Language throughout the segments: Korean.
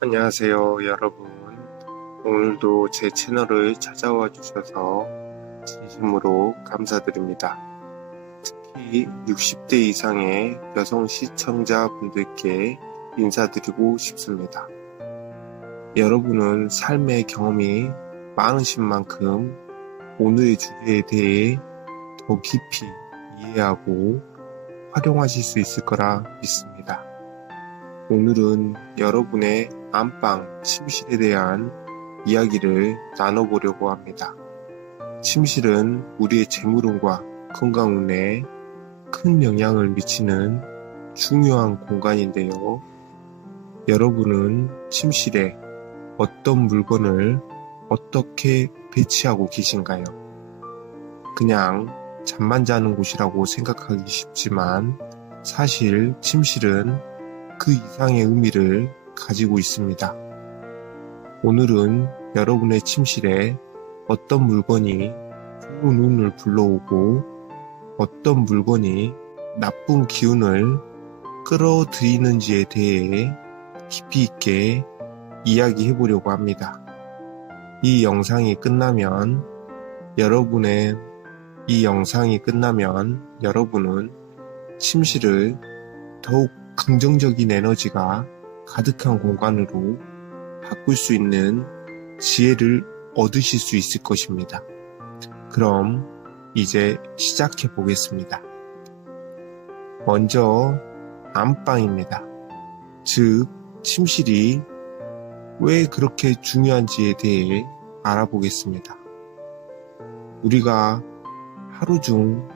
안녕하세요, 여러분. 오늘도 제 채널을 찾아와 주셔서 진심으로 감사드립니다. 특히 60대 이상의 여성 시청자분들께 인사드리고 싶습니다. 여러분은 삶의 경험이 많으신 만큼 오늘의 주제에 대해 더 깊이 이해하고 활용하실 수 있을 거라 믿습니다. 오늘은 여러분의 안방, 침실에 대한 이야기를 나눠보려고 합니다. 침실은 우리의 재물운과 건강운에 큰 영향을 미치는 중요한 공간인데요. 여러분은 침실에 어떤 물건을 어떻게 배치하고 계신가요? 그냥 잠만 자는 곳이라고 생각하기 쉽지만 사실 침실은 그 이상의 의미를 가지고 있습니다. 오늘은 여러분의 침실에 어떤 물건이 좋은 운을 불러오고 어떤 물건이 나쁜 기운을 끌어들이는지에 대해 깊이 있게 이야기해 보려고 합니다. 이 영상이 끝나면 여러분은 침실을 더욱 긍정적인 에너지가 가득한 공간으로 바꿀 수 있는 지혜를 얻으실 수 있을 것입니다. 그럼 이제 시작해 보겠습니다. 먼저 안방입니다. 즉, 침실이 왜 그렇게 중요한지에 대해 알아보겠습니다. 우리가 하루 중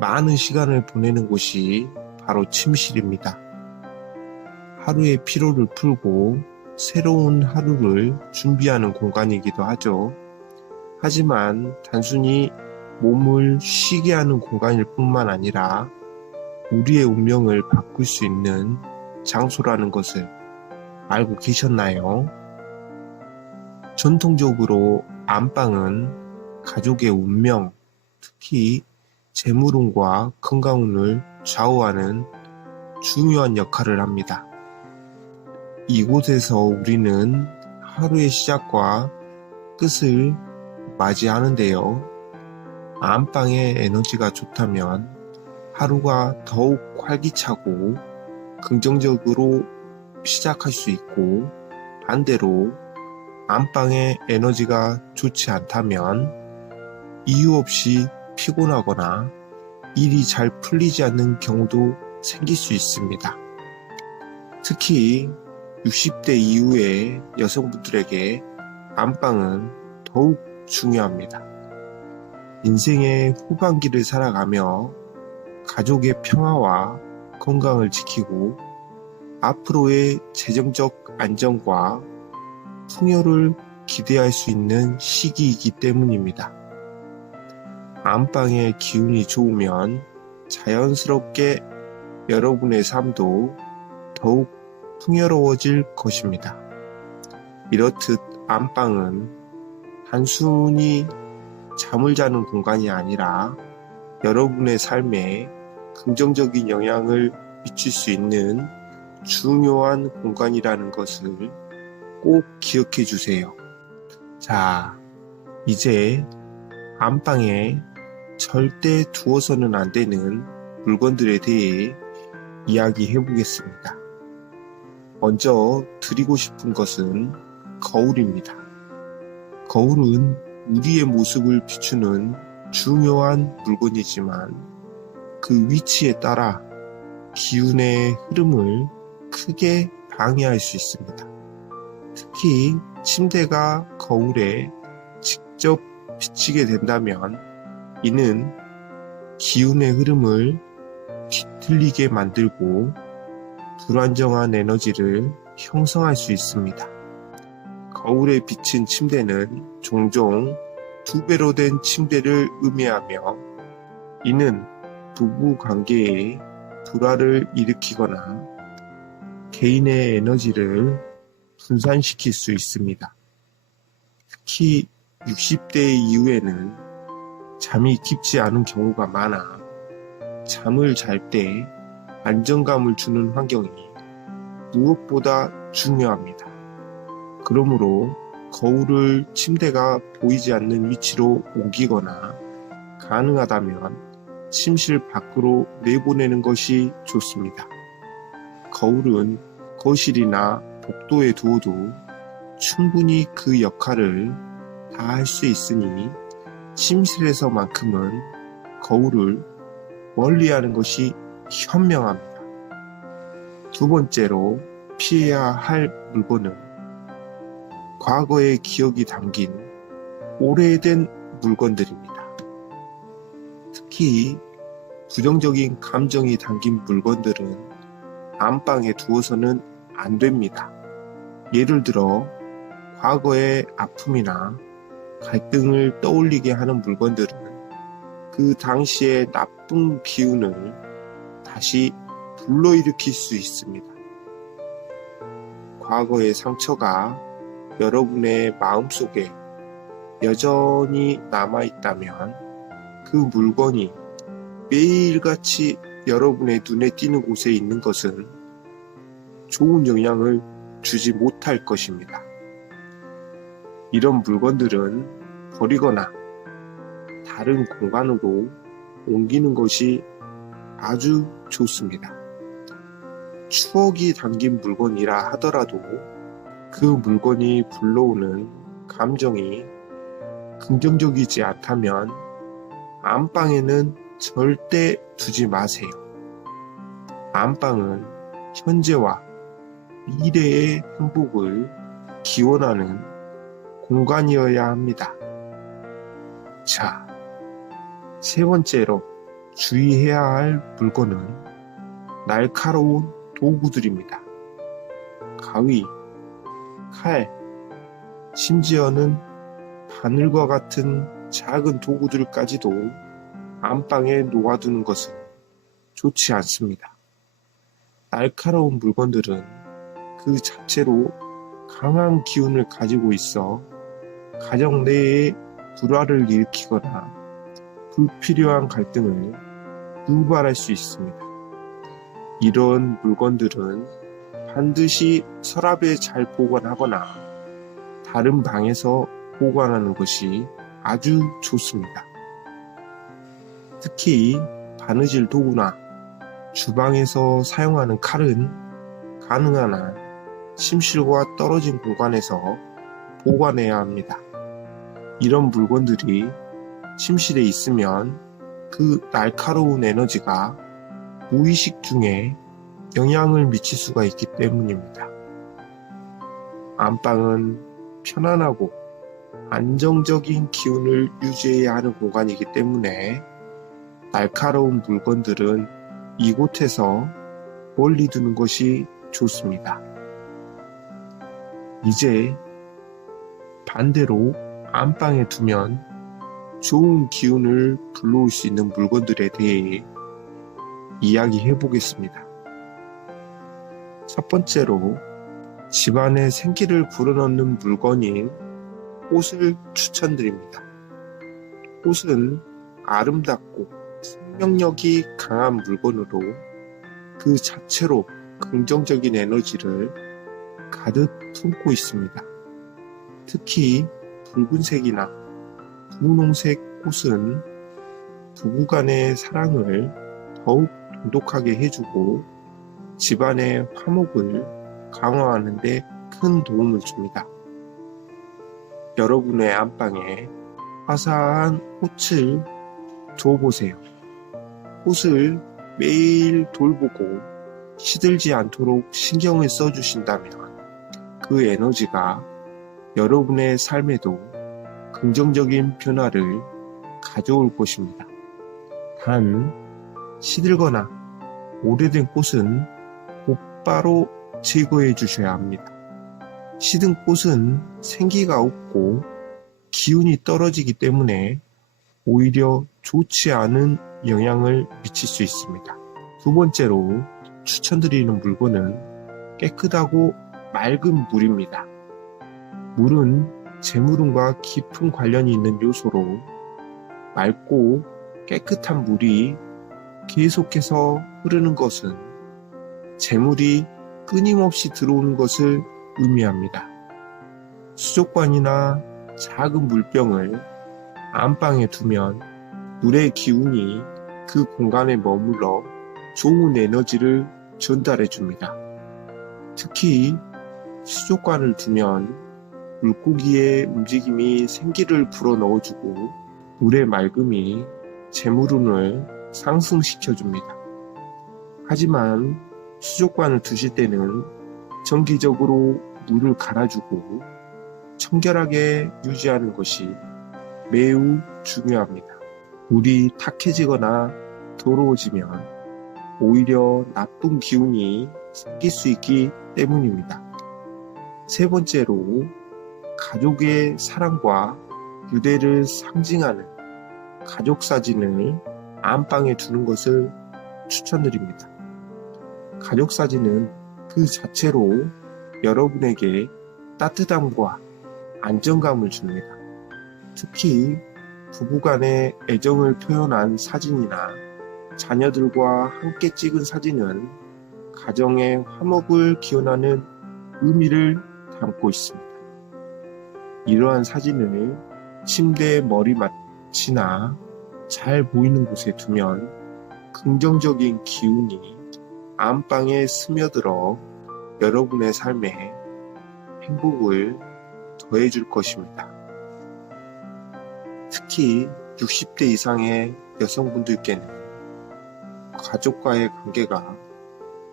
많은 시간을 보내는 곳이 바로 침실입니다. 하루의 피로를 풀고 새로운 하루를 준비하는 공간이기도 하죠. 하지만 단순히 몸을 쉬게 하는 공간일 뿐만 아니라 우리의 운명을 바꿀 수 있는 장소라는 것을 알고 계셨나요? 전통적으로 안방은 가족의 운명, 특히 재물운과 건강운을 좌우하는 중요한 역할을 합니다. 이곳에서 우리는 하루의 시작과 끝을 맞이하는데요. 안방의 에너지가 좋다면 하루가 더욱 활기차고 긍정적으로 시작할 수 있고, 반대로 안방의 에너지가 좋지 않다면 이유 없이 피곤하거나 일이 잘 풀리지 않는 경우도 생길 수 있습니다. 특히 60대 이후의 여성분들에게 안방은 더욱 중요합니다. 인생의 후반기를 살아가며 가족의 평화와 건강을 지키고 앞으로의 재정적 안정과 풍요를 기대할 수 있는 시기이기 때문입니다. 안방의 기운이 좋으면 자연스럽게 여러분의 삶도 더욱 풍요로워질 것입니다. 이렇듯 안방은 단순히 잠을 자는 공간이 아니라 여러분의 삶에 긍정적인 영향을 미칠 수 있는 중요한 공간이라는 것을 꼭 기억해 주세요. 자, 이제 안방에 절대 두어서는 안 되는 물건들에 대해 이야기해 보겠습니다. 먼저 드리고 싶은 것은 거울입니다. 거울은 우리의 모습을 비추는 중요한 물건이지만 그 위치에 따라 기운의 흐름을 크게 방해할 수 있습니다. 특히 침대가 거울에 직접 비치게 된다면 이는 기운의 흐름을 뒤틀리게 만들고 불안정한 에너지를 형성할 수 있습니다. 거울에 비친 침대는 종종 2배로 된 침대를 의미하며 이는 부부 관계에 불화를 일으키거나 개인의 에너지를 분산시킬 수 있습니다. 특히 60대 이후에는 잠이 깊지 않은 경우가 많아 잠을 잘 때 안정감을 주는 환경이 무엇보다 중요합니다. 그러므로 거울을 침대가 보이지 않는 위치로 옮기거나 가능하다면 침실 밖으로 내보내는 것이 좋습니다. 거울은 거실이나 복도에 두어도 충분히 그 역할을 다 할 수 있으니 침실에서만큼은 거울을 멀리하는 것이 현명합니다. 두 번째로 피해야 할 물건은 과거의 기억이 담긴 오래된 물건들입니다. 특히 부정적인 감정이 담긴 물건들은 안방에 두어서는 안 됩니다. 예를 들어 과거의 아픔이나 갈등을 떠올리게 하는 물건들은 그 당시의 나쁜 기운을 다시 불러일으킬 수 있습니다. 과거의 상처가 여러분의 마음속에 여전히 남아있다면 그 물건이 매일같이 여러분의 눈에 띄는 곳에 있는 것은 좋은 영향을 주지 못할 것입니다. 이런 물건들은 버리거나 다른 공간으로 옮기는 것이 아주 좋습니다. 추억이 담긴 물건이라 하더라도 그 물건이 불러오는 감정이 긍정적이지 않다면 안방에는 절대 두지 마세요. 안방은 현재와 미래의 행복을 기원하는 공간이어야 합니다. 자, 세 번째로 주의해야 할 물건은 날카로운 도구들입니다. 가위, 칼, 심지어는 바늘과 같은 작은 도구들까지도 안방에 놓아두는 것은 좋지 않습니다. 날카로운 물건들은 그 자체로 강한 기운을 가지고 있어 가정 내에 불화를 일으키거나 불필요한 갈등을 유발할 수 있습니다. 이런 물건들은 반드시 서랍에 잘 보관하거나 다른 방에서 보관하는 것이 아주 좋습니다. 특히 바느질 도구나 주방에서 사용하는 칼은 가능한 한 침실과 떨어진 공간에서 보관해야 합니다. 이런 물건들이 침실에 있으면 그 날카로운 에너지가 무의식 중에 영향을 미칠 수가 있기 때문입니다. 안방은 편안하고 안정적인 기운을 유지해야 하는 공간이기 때문에 날카로운 물건들은 이곳에서 멀리 두는 것이 좋습니다. 이제 반대로 안방에 두면 좋은 기운을 불러올 수 있는 물건들에 대해 이야기해 보겠습니다. 첫 번째로 집안에 생기를 불어넣는 물건인 꽃을 추천드립니다. 꽃은 아름답고 생명력이 강한 물건으로 그 자체로 긍정적인 에너지를 가득 품고 있습니다. 특히 붉은색이나 분홍색 꽃은 부부간의 사랑을 더욱 돈독하게 해주고 집안의 화목을 강화하는 데 큰 도움을 줍니다. 여러분의 안방에 화사한 꽃을 둬보세요. 꽃을 매일 돌보고 시들지 않도록 신경을 써주신다면 그 에너지가 여러분의 삶에도 긍정적인 변화를 가져올 것입니다. 단, 시들거나 오래된 꽃은 곧바로 제거해 주셔야 합니다. 시든 꽃은 생기가 없고 기운이 떨어지기 때문에 오히려 좋지 않은 영향을 미칠 수 있습니다. 두 번째로 추천드리는 물건은 깨끗하고 맑은 물입니다. 물은 재물운과 깊은 관련이 있는 요소로 맑고 깨끗한 물이 계속해서 흐르는 것은 재물이 끊임없이 들어오는 것을 의미합니다. 수족관이나 작은 물병을 안방에 두면 물의 기운이 그 공간에 머물러 좋은 에너지를 전달해 줍니다. 특히 수족관을 두면 물고기의 움직임이 생기를 불어넣어주고 물의 맑음이 재물운을 상승시켜줍니다. 하지만 수족관을 두실 때는 정기적으로 물을 갈아주고 청결하게 유지하는 것이 매우 중요합니다. 물이 탁해지거나 더러워지면 오히려 나쁜 기운이 생길 수 있기 때문입니다. 세 번째로, 가족의 사랑과 유대를 상징하는 가족 사진을 안방에 두는 것을 추천드립니다. 가족 사진은 그 자체로 여러분에게 따뜻함과 안정감을 줍니다. 특히 부부간의 애정을 표현한 사진이나 자녀들과 함께 찍은 사진은 가정의 화목을 기원하는 의미를 담고 있습니다. 이러한 사진을 침대 머리맡이나 잘 보이는 곳에 두면 긍정적인 기운이 안방에 스며들어 여러분의 삶에 행복을 더해줄 것입니다. 특히 60대 이상의 여성분들께는 가족과의 관계가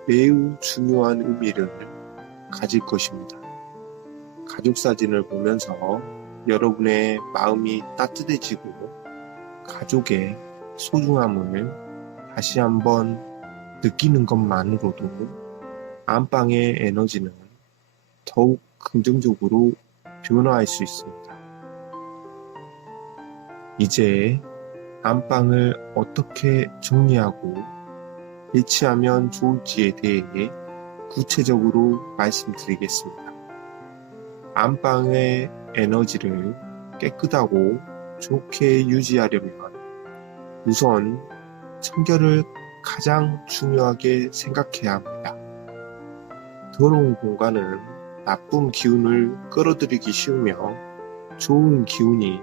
매우 중요한 의미를 가질 것입니다. 가족 사진을 보면서 여러분의 마음이 따뜻해지고 가족의 소중함을 다시 한번 느끼는 것만으로도 안방의 에너지는 더욱 긍정적으로 변화할 수 있습니다. 이제 안방을 어떻게 정리하고 배치하면 좋을지에 대해 구체적으로 말씀드리겠습니다. 안방의 에너지를 깨끗하고 좋게 유지하려면 우선 청결을 가장 중요하게 생각해야 합니다. 더러운 공간은 나쁜 기운을 끌어들이기 쉬우며 좋은 기운이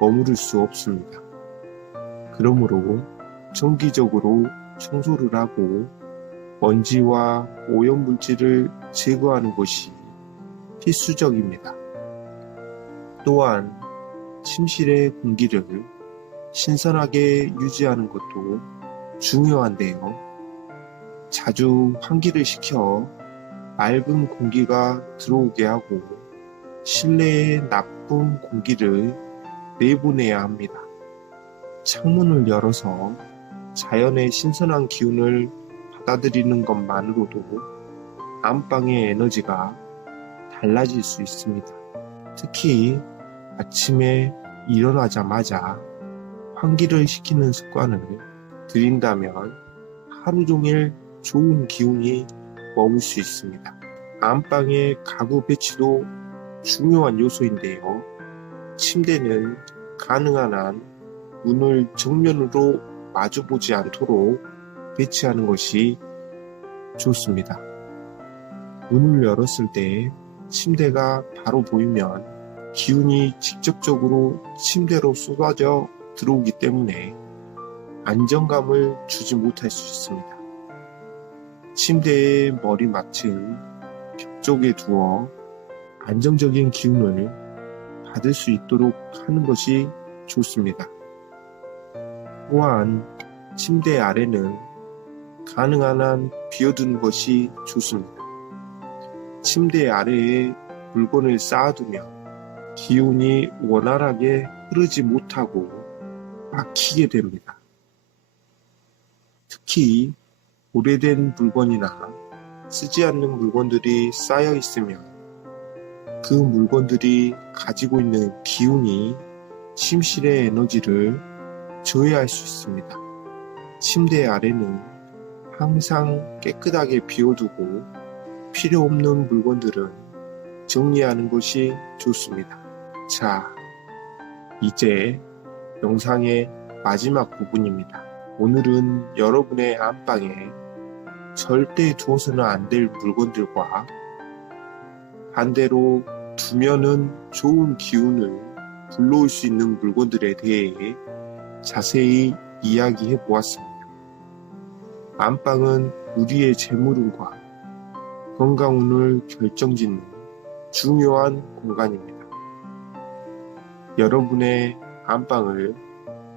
머무를 수 없습니다. 그러므로 정기적으로 청소를 하고 먼지와 오염물질을 제거하는 것이 필수적입니다. 또한 침실의 공기를 신선하게 유지하는 것도 중요한데요. 자주 환기를 시켜 맑은 공기가 들어오게 하고 실내의 나쁜 공기를 내보내야 합니다. 창문을 열어서 자연의 신선한 기운을 받아들이는 것만으로도 안방의 에너지가 달라질 수 있습니다. 특히 아침에 일어나자마자 환기를 시키는 습관을 들인다면 하루 종일 좋은 기운이 머물 수 있습니다. 안방의 가구 배치도 중요한 요소인데요. 침대는 가능한 한 문을 정면으로 마주보지 않도록 배치하는 것이 좋습니다. 문을 열었을 때 침대가 바로 보이면 기운이 직접적으로 침대로 쏟아져 들어오기 때문에 안정감을 주지 못할 수 있습니다. 침대의 머리맡은 벽 쪽에 두어 안정적인 기운을 받을 수 있도록 하는 것이 좋습니다. 또한 침대 아래는 가능한 한 비워두는 것이 좋습니다. 침대 아래에 물건을 쌓아두면 기운이 원활하게 흐르지 못하고 막히게 됩니다. 특히 오래된 물건이나 쓰지 않는 물건들이 쌓여 있으면 그 물건들이 가지고 있는 기운이 침실의 에너지를 저해할 수 있습니다. 침대 아래는 항상 깨끗하게 비워두고 필요 없는 물건들은 정리하는 것이 좋습니다. 자, 이제 영상의 마지막 부분입니다. 오늘은 여러분의 안방에 절대 두어서는 안 될 물건들과 반대로 두면은 좋은 기운을 불러올 수 있는 물건들에 대해 자세히 이야기해 보았습니다. 안방은 우리의 재물운과 건강운을 결정짓는 중요한 공간입니다. 여러분의 안방을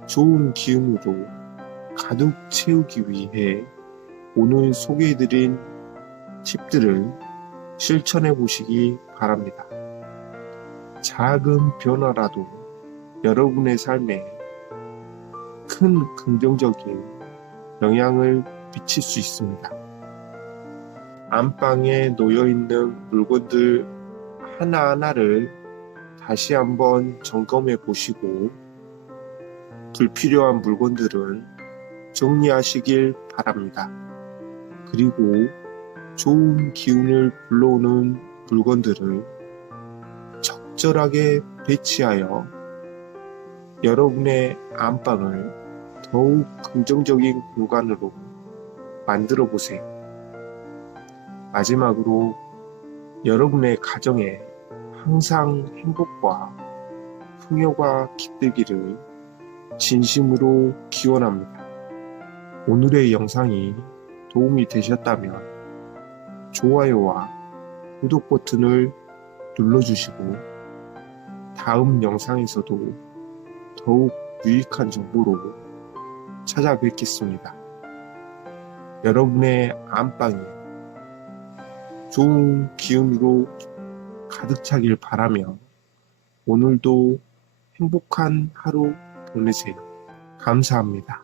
좋은 기운으로 가득 채우기 위해 오늘 소개해드린 팁들을 실천해 보시기 바랍니다. 작은 변화라도 여러분의 삶에 큰 긍정적인 영향을 미칠 수 있습니다. 안방에 놓여있는 물건들 하나하나를 다시 한번 점검해 보시고 불필요한 물건들은 정리하시길 바랍니다. 그리고 좋은 기운을 불러오는 물건들을 적절하게 배치하여 여러분의 안방을 더욱 긍정적인 공간으로 만들어 보세요. 마지막으로 여러분의 가정에 항상 행복과 풍요가 깃들기를 진심으로 기원합니다. 오늘의 영상이 도움이 되셨다면 좋아요와 구독 버튼을 눌러주시고 다음 영상에서도 더욱 유익한 정보로 찾아뵙겠습니다. 여러분의 안방이 좋은 기운으로 가득 차길 바라며 오늘도 행복한 하루 보내세요. 감사합니다.